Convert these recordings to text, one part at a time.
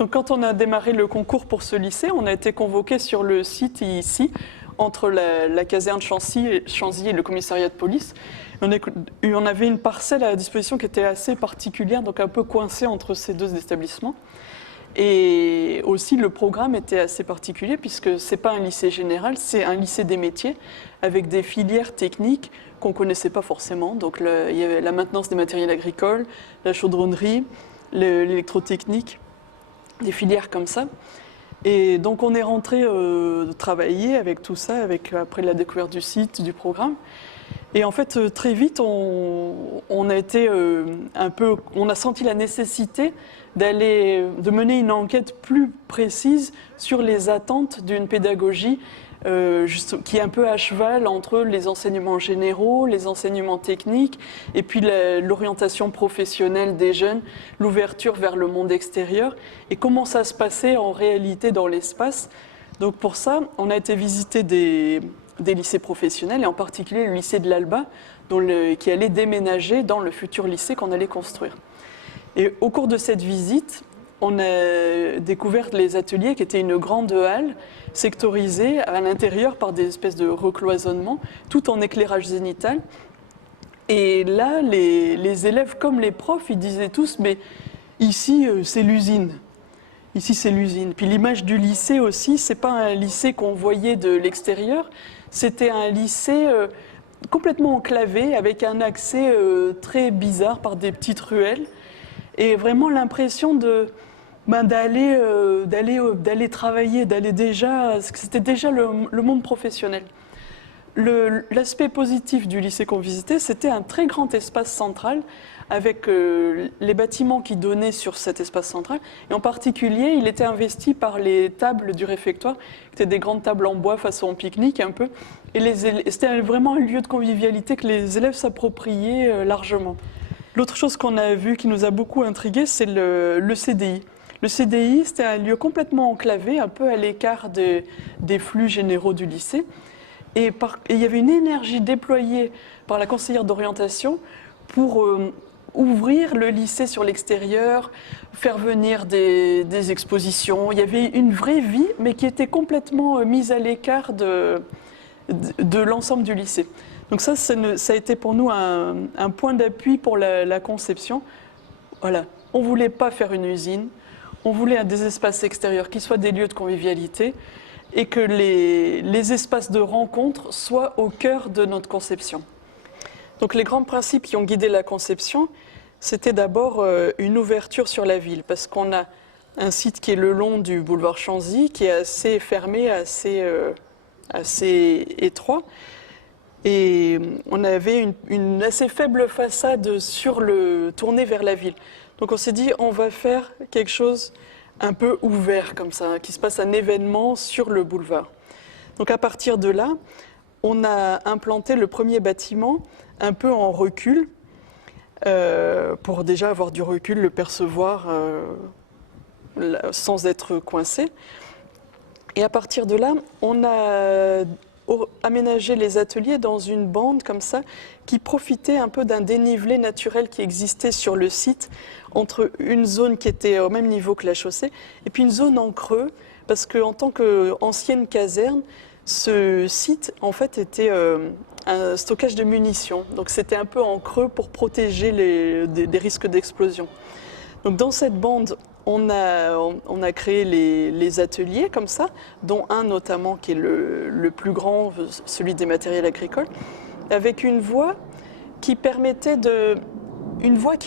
Donc quand on a démarré le concours pour ce lycée, on a été convoqué sur le site ici, entre la caserne Chanzy et le commissariat de police. On avait une parcelle à disposition qui était assez particulière, donc un peu coincée entre ces deux établissements. Et aussi, le programme était assez particulier puisque ce n'est pas un lycée général, c'est un lycée des métiers avec des filières techniques qu'on ne connaissait pas forcément. Donc, il y avait la maintenance des matériels agricoles, la chaudronnerie, l'électrotechnique, des filières comme ça. Et donc, on est rentré travailler avec tout ça, après la découverte du site, du programme. Et en fait, très vite, on a été on a senti la nécessité de mener une enquête plus précise sur les attentes d'une pédagogie qui est un peu à cheval entre les enseignements généraux, les enseignements techniques, et puis l'orientation professionnelle des jeunes, l'ouverture vers le monde extérieur, et comment ça se passait en réalité dans l'espace. Donc pour ça, on a été visiter des lycées professionnels, et en particulier le lycée de l'Alba, qui allait déménager dans le futur lycée qu'on allait construire. Et au cours de cette visite, on a découvert les ateliers qui étaient une grande halle sectorisée à l'intérieur par des espèces de recloisonnements, tout en éclairage zénital. Et là, les élèves comme les profs, ils disaient tous, mais ici, c'est l'usine. Ici, c'est l'usine. Puis l'image du lycée aussi, c'est pas un lycée qu'on voyait de l'extérieur, c'était un lycée complètement enclavé, avec un accès très bizarre par des petites ruelles. Et vraiment l'impression d'aller travailler, c'était déjà le monde professionnel. L'aspect positif du lycée qu'on visitait, c'était un très grand espace central avec les bâtiments qui donnaient sur cet espace central. Et en particulier, il était investi par les tables du réfectoire, qui étaient des grandes tables en bois façon pique-nique un peu. Et c'était vraiment un lieu de convivialité que les élèves s'appropriaient largement. L'autre chose qu'on a vue qui nous a beaucoup intrigués, c'est le CDI. Le CDI, c'était un lieu complètement enclavé, un peu à l'écart des flux généraux du lycée. Et il y avait une énergie déployée par la conseillère d'orientation pour ouvrir le lycée sur l'extérieur, faire venir des expositions. Il y avait une vraie vie, mais qui était complètement mise à l'écart de l'ensemble du lycée. Donc ça a été pour nous un point d'appui pour la conception. Voilà, on ne voulait pas faire une usine, on voulait des espaces extérieurs qui soient des lieux de convivialité et que les espaces de rencontre soient au cœur de notre conception. Donc les grands principes qui ont guidé la conception, c'était d'abord une ouverture sur la ville, parce qu'on a un site qui est le long du boulevard Chanzy, qui est assez fermé, assez étroit. Et on avait une assez faible façade tournée vers la ville. Donc on s'est dit, on va faire quelque chose un peu ouvert comme ça, qui se passe un événement sur le boulevard. Donc à partir de là, on a implanté le premier bâtiment un peu en recul, pour déjà avoir du recul, le percevoir sans être coincé. Et à partir de là, on a aménager les ateliers dans une bande comme ça, qui profitait un peu d'un dénivelé naturel qui existait sur le site, entre une zone qui était au même niveau que la chaussée, et puis une zone en creux, parce qu'en tant qu'ancienne caserne, ce site en fait était un stockage de munitions. Donc c'était un peu en creux pour protéger des risques d'explosion. Donc dans cette bande, on a créé les ateliers comme ça, dont un notamment qui est le plus grand, celui des matériels agricoles, avec une voie qui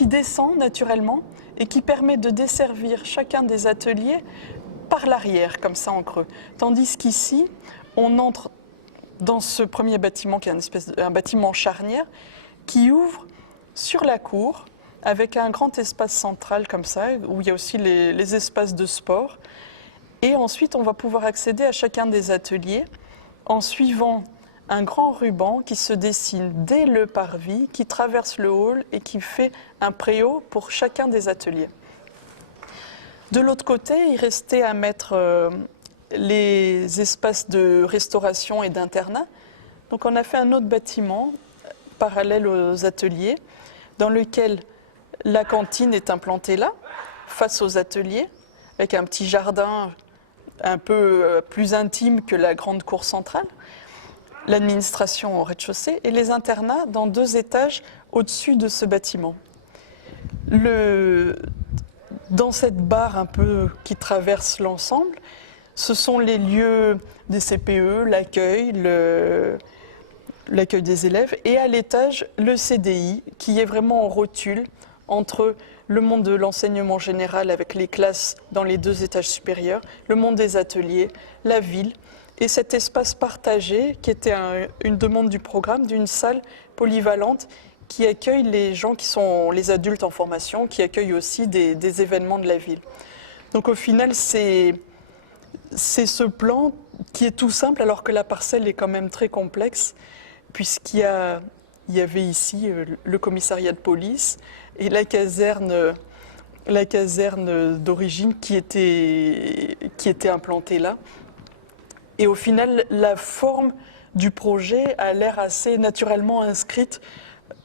descend naturellement et qui permet de desservir chacun des ateliers par l'arrière, comme ça en creux. Tandis qu'ici, on entre dans ce premier bâtiment qui est un bâtiment charnière qui ouvre sur la cour, avec un grand espace central comme ça, où il y a aussi les espaces de sport. Et ensuite, on va pouvoir accéder à chacun des ateliers en suivant un grand ruban qui se dessine dès le parvis, qui traverse le hall et qui fait un préau pour chacun des ateliers. De l'autre côté, il restait à mettre les espaces de restauration et d'internat. Donc on a fait un autre bâtiment parallèle aux ateliers, dans lequel la cantine est implantée là, face aux ateliers, avec un petit jardin un peu plus intime que la grande cour centrale, l'administration au rez-de-chaussée et les internats dans 2 étages au-dessus de ce bâtiment. Dans cette barre un peu qui traverse l'ensemble, ce sont les lieux des CPE, l'accueil des élèves, et à l'étage, le CDI, qui est vraiment en rotule entre le monde de l'enseignement général avec les classes dans les 2 étages supérieurs, le monde des ateliers, la ville, et cet espace partagé qui était une demande du programme d'une salle polyvalente qui accueille les gens qui sont les adultes en formation, qui accueillent aussi des événements de la ville. Donc au final, c'est ce plan qui est tout simple alors que la parcelle est quand même très complexe, puisqu'il y avait ici le commissariat de police et la caserne d'origine qui était implantée là. Et au final, la forme du projet a l'air assez naturellement inscrite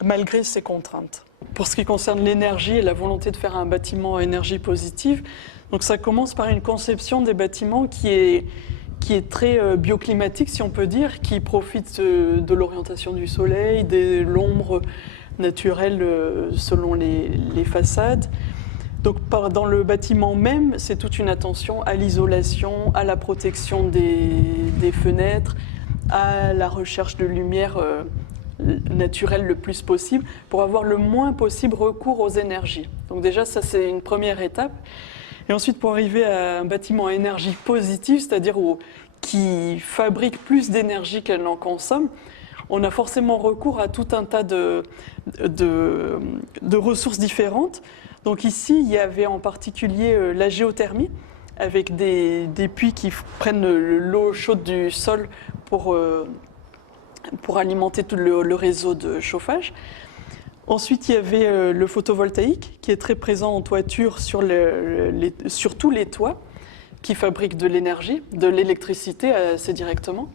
malgré ces contraintes. Pour ce qui concerne l'énergie et la volonté de faire un bâtiment à énergie positive, donc ça commence par une conception des bâtiments qui est très bioclimatique, si on peut dire, qui profite de l'orientation du soleil, de l'ombre naturelle selon les façades. Donc dans le bâtiment même, c'est toute une attention à l'isolation, à la protection des fenêtres, à la recherche de lumière naturelle le plus possible pour avoir le moins possible recours aux énergies. Donc déjà, ça c'est une première étape. Et ensuite, pour arriver à un bâtiment à énergie positive, c'est-à-dire qui fabrique plus d'énergie qu'elle n'en consomme, on a forcément recours à tout un tas de ressources différentes. Donc ici, il y avait en particulier la géothermie, avec des puits qui prennent l'eau chaude du sol pour alimenter tout le réseau de chauffage. Ensuite, il y avait le photovoltaïque, qui est très présent en toiture sur tous les toits, qui fabrique de l'énergie, de l'électricité assez directement.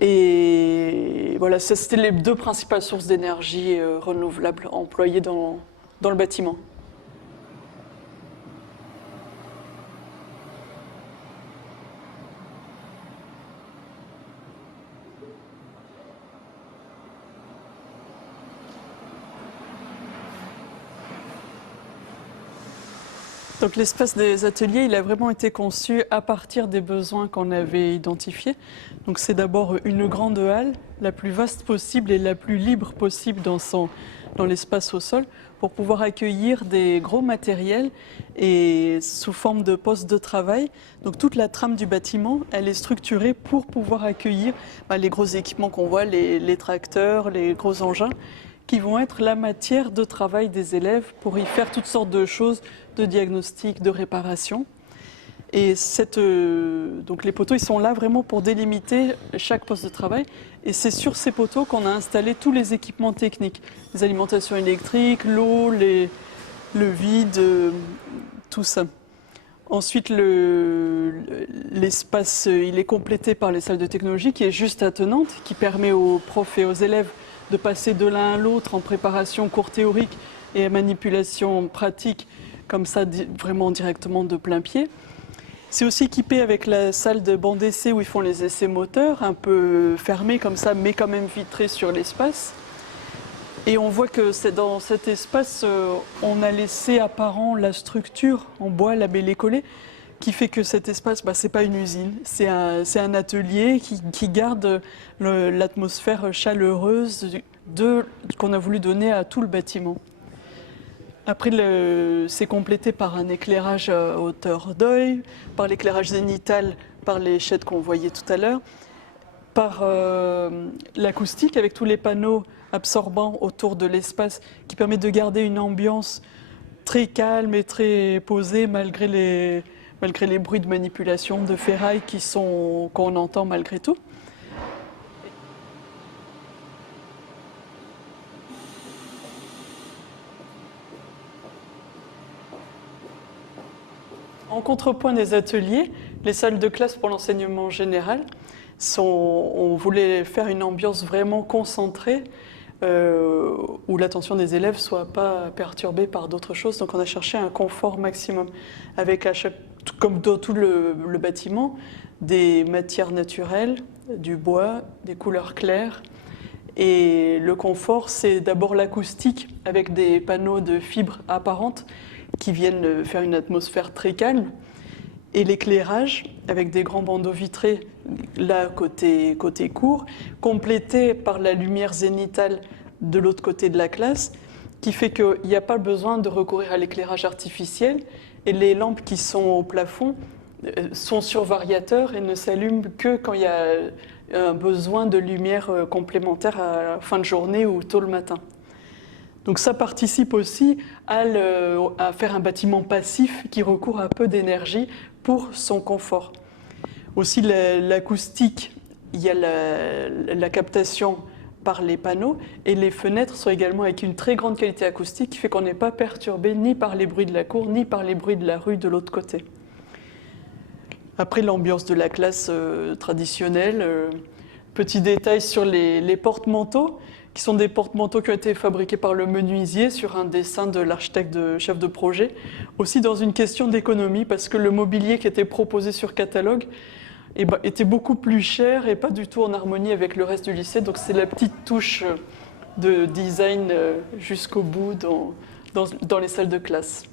Et voilà, c'était les 2 principales sources d'énergie renouvelables employées dans le bâtiment. Donc l'espace des ateliers, il a vraiment été conçu à partir des besoins qu'on avait identifiés. Donc c'est d'abord une grande halle, la plus vaste possible et la plus libre possible dans l'espace au sol, pour pouvoir accueillir des gros matériels et sous forme de postes de travail. Donc toute la trame du bâtiment, elle est structurée pour pouvoir accueillir les gros équipements qu'on voit, les tracteurs, les gros engins, qui vont être la matière de travail des élèves pour y faire toutes sortes de choses, de diagnostic, de réparation. Et donc les poteaux, ils sont là vraiment pour délimiter chaque poste de travail. Et c'est sur ces poteaux qu'on a installé tous les équipements techniques. Les alimentations électriques, l'eau, le vide, tout ça. Ensuite, l'espace, il est complété par les salles de technologie qui est juste attenante, qui permet aux profs et aux élèves de passer de l'un à l'autre en préparation cours théorique et manipulation pratique, comme ça vraiment directement de plein pied. C'est aussi équipé avec la salle de banc d'essai où ils font les essais moteurs, un peu fermée comme ça, mais quand même vitrée sur l'espace. Et on voit que c'est dans cet espace, on a laissé apparent la structure en bois labellé collé, qui fait que cet espace, c'est pas une usine, c'est un atelier qui garde l'atmosphère chaleureuse qu'on a voulu donner à tout le bâtiment. Après, c'est complété par un éclairage à hauteur d'œil, par l'éclairage zénital, par les sheds qu'on voyait tout à l'heure, par l'acoustique avec tous les panneaux absorbants autour de l'espace qui permet de garder une ambiance très calme et très posée malgré les bruits de manipulation de ferraille qu'on entend malgré tout. En contrepoint des ateliers, les salles de classe pour l'enseignement général, on voulait faire une ambiance vraiment concentrée où l'attention des élèves ne soit pas perturbée par d'autres choses. Donc on a cherché un confort maximum, avec comme dans tout le bâtiment, des matières naturelles, du bois, des couleurs claires. Et le confort, c'est d'abord l'acoustique, avec des panneaux de fibres apparentes qui viennent faire une atmosphère très calme. Et l'éclairage, avec des grands bandeaux vitrés, là côté cour, complété par la lumière zénitale de l'autre côté de la classe, qui fait qu'il n'y a pas besoin de recourir à l'éclairage artificiel. Et les lampes qui sont au plafond sont sur variateur et ne s'allument que quand il y a un besoin de lumière complémentaire à la fin de journée ou tôt le matin. Donc ça participe aussi à faire un bâtiment passif qui recourt à peu d'énergie pour son confort. Aussi l'acoustique, il y a la captation par les panneaux et les fenêtres sont également avec une très grande qualité acoustique qui fait qu'on n'est pas perturbé ni par les bruits de la cour ni par les bruits de la rue de l'autre côté. Après l'ambiance de la classe traditionnelle, petit détail sur les porte-manteaux, qui sont des porte-manteaux qui ont été fabriqués par le menuisier sur un dessin de l'architecte chef de projet. Aussi dans une question d'économie, parce que le mobilier qui était proposé sur catalogue était beaucoup plus cher et pas du tout en harmonie avec le reste du lycée. Donc c'est la petite touche de design jusqu'au bout dans les salles de classe.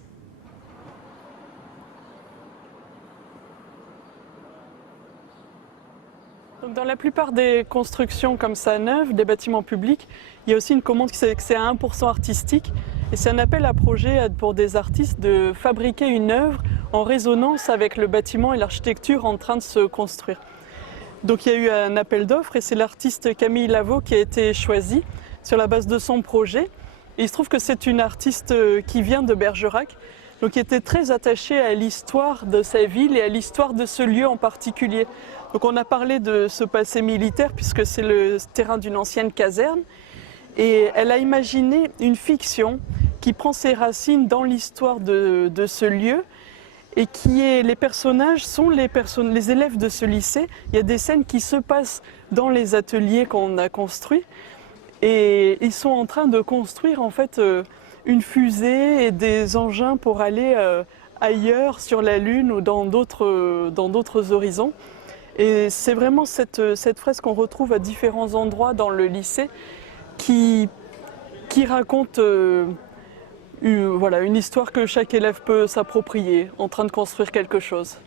Donc dans la plupart des constructions comme ça neuves, des bâtiments publics, il y a aussi une commande qui c'est à 1% artistique. Et c'est un appel à projet pour des artistes de fabriquer une œuvre en résonance avec le bâtiment et l'architecture en train de se construire. Donc il y a eu un appel d'offres et c'est l'artiste Camille Lavaux qui a été choisi sur la base de son projet. Et il se trouve que c'est une artiste qui vient de Bergerac, donc qui était très attachée à l'histoire de sa ville et à l'histoire de ce lieu en particulier. Donc on a parlé de ce passé militaire puisque c'est le terrain d'une ancienne caserne. Et elle a imaginé une fiction qui prend ses racines dans l'histoire de ce lieu et les personnages sont les élèves de ce lycée. Il y a des scènes qui se passent dans les ateliers qu'on a construits et ils sont en train de construire en fait une fusée et des engins pour aller ailleurs sur la Lune ou dans d'autres horizons. Et c'est vraiment cette fresque qu'on retrouve à différents endroits dans le lycée qui raconte voilà, une histoire que chaque élève peut s'approprier en train de construire quelque chose.